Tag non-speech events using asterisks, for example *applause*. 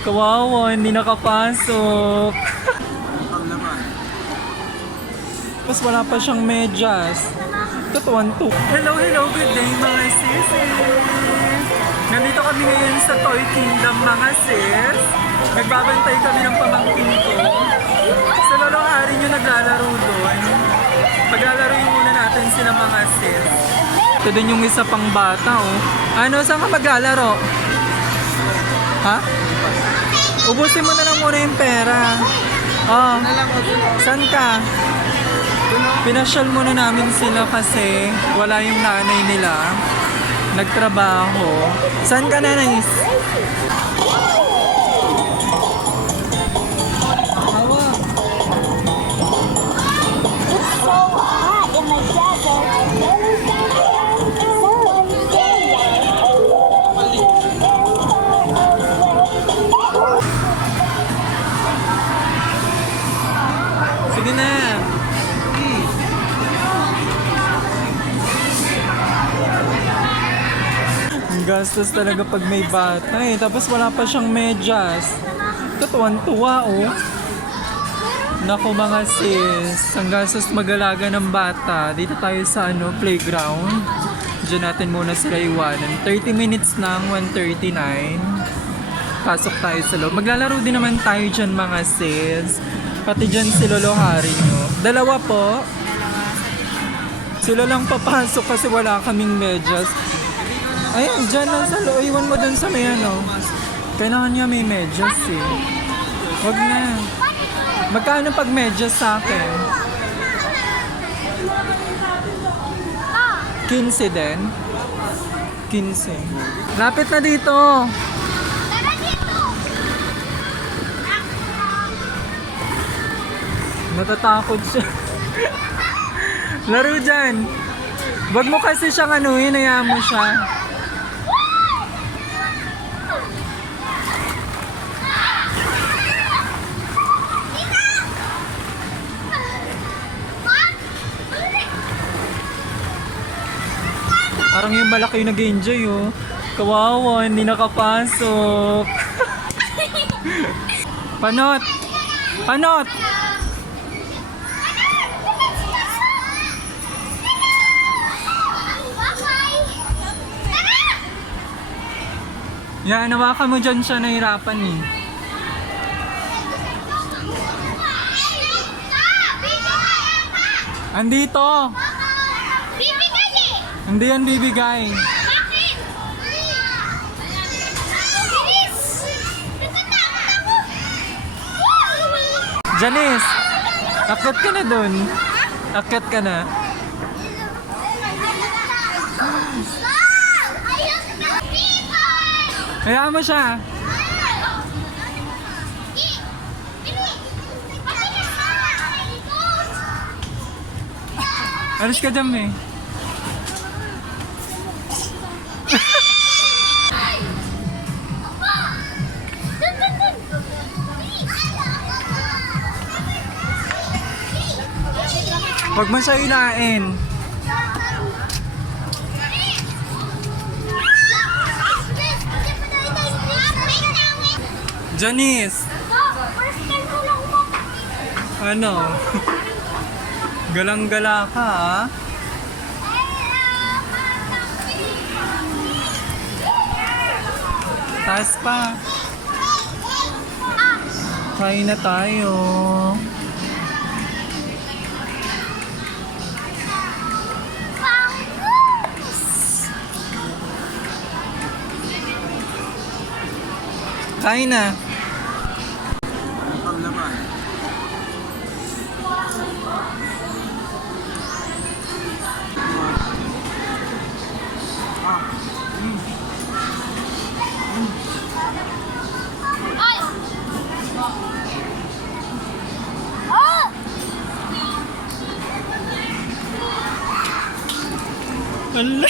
Kawawa, hindi nakapasok. Tapos wala pa siyang medyas. Tutuan to. Hello, hello, good day mga sisi. Nandito kami ngayon sa Toy Kingdom mga sis. Nagbabantay kami ng pamangkin ko. Sa lalong hari nyo naglalaro doon. Paglalaroin muna natin sila mga sis. Ito din yung isa pang bata oh. Ano, saan ka maglalaro? Ha? Ubusin mo na lang muna yung pera. Oh, saan ka? Pinasyal muna namin sila kasi wala yung nanay nila. Nagtrabaho. Saan ka na, Nais? Sige na. Ang gastos talaga pag may bata eh. Tapos wala pa siyang medyas. Katuwan-tuwa oh. Nako mga sis, ang gastos mag-alaga ng bata. Dito tayo sa ano, playground. Diyan natin muna sila iwanan. 30 minutes lang, 1.39. Pasok tayo sa loob. Maglalaro din naman tayo dyan mga sis. Pati dyan si Lolo Hari nyo. Dalawa po. Sila lang papasok kasi wala kaming medyas. Ayun, dyan lang sa loob. Iwan mo dun sa may ano. Kailangan niya may medyas eh. Wag na. Magkano pag medyas sa akin? 15 din? 15. Lapit na dito. Natatakot siya. Laro dyan. Wag mo kasi siyang anuhin, hayaan mo siya. Parang yung malaki yung nag-enjoy oh. Kawawa, hindi nakapasok. *laughs* Panot! Panot! Yan, nawakan mo dyan siya nahirapan eh. Andito! Bibigay eh! Hindi yan bibigay. Bakit? Janice! Akyat ka na dun. Akyat ka na. Hayaan mo siya. Alis ka dyan, eh. Huwag mo siya ilain. Janice! Ano? *laughs* Galang-gala ka, ah. Taas pa. Kain na tayo. Kain na. അല്ല